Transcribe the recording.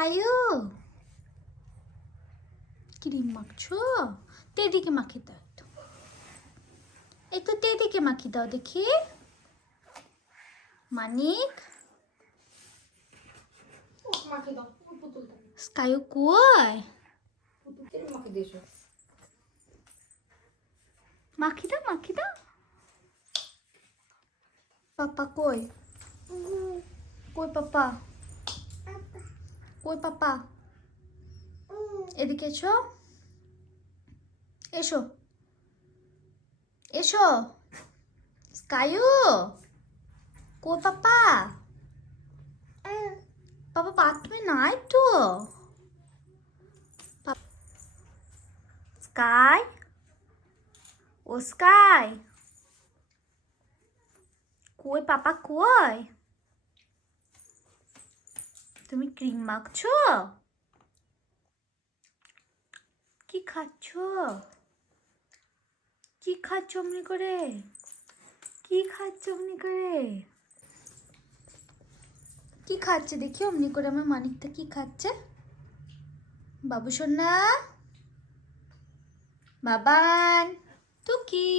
স্কাইও cream মাখছো? তেদিকে মাখিয়ে দাও একটু। একটু তেদিকে মাখিয়ে দাও দেখি। মানিক। ও, মাকে দাও। ওই পুতুলটা স্কাইও কই? মাখি দাও মাখি দাও। পাপা কই? কই পাপা? কই পাপা। এদিকে এসো। এসো। এসো। স্কায়ু, কই পাপা? পাপা বাথরুমে নাই তো স্কাই, ও স্কাই। কই পাপা, কই? তুমি ক্রিম মাখছো? কি খাচ্ছ? কি খাচ্ছ অমনি করে? কি খাচ্ছ অমনি করে? কি খাচ্ছে দেখি অমনি করে আমার মানিকটা কি খাচ্ছে? বাবু সোনা? বাবান? টুকি